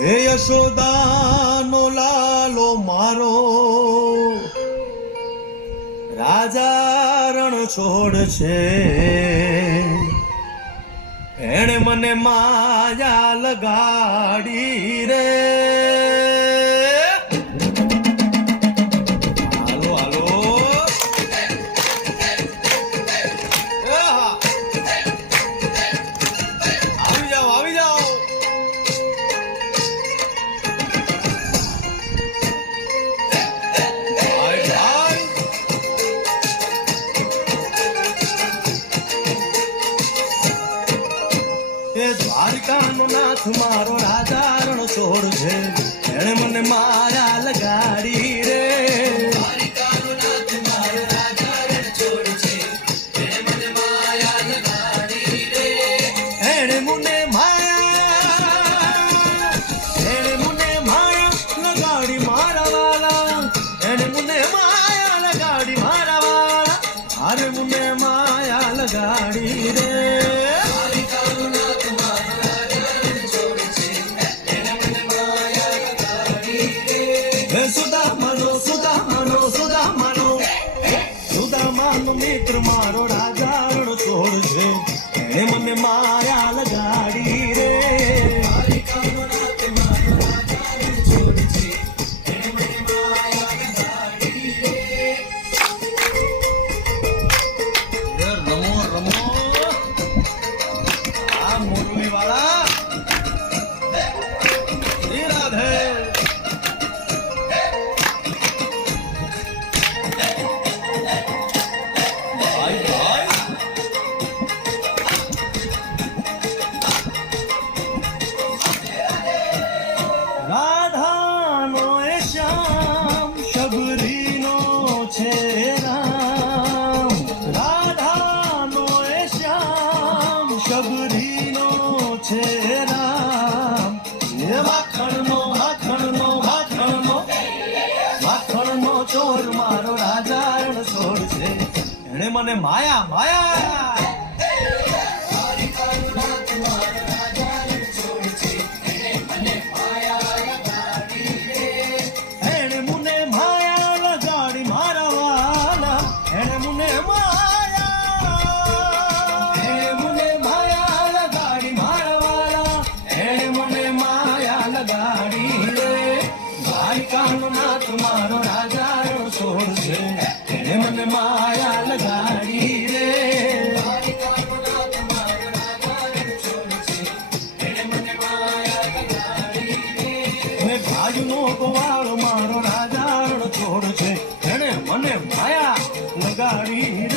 હે યશોદાનો લાલો મારો રાજા રણ છોડ છે, એણે મને માયા લગાડી રે. હાલો હાલો આવી જાઓ આવી જાઓ. દ્વારિકાનો નાથ મારો રાજા રણ છોડ છે, એણે મને માયા લગાડી રે. દ્વારિકાનો નાથ મારો રાજા રણ છોડ છે, એણે મને માયા લગાડી રે. એણે મને માયા લગાડી મારા વાલા, એણે મને માયા લગાડી મારા વાલા, અરે મને માયા લગાડી રે. સુદામાનો મિત્ર મારો રાજા રણ છોડ છે, એણે મને માયા લગાડી રે. રમો રમો આ મોરલી વાળા રાધે. રાધાનો એ શ્યામ શબરીનો છે રામ, રાધાનો એ શ્યામ શબરીનો છે રામ. એ માખણનો ચોર મારો રાજા રણ છોડ છે, એણે મને માયા માયા. દ્વારિકાનો નાથ મારો રાજા રણ છોડ છે, એણે મને માયા લગાડી રે. દ્વારિકાનો નાથ મારો રાજા રણ છોડ છે, એણે મને માયા લગાડી રે. મેં ભાઈનો ગોવાળો મારો રાજા રણ છોડ છે, એણે મને માયા લગાડી રે.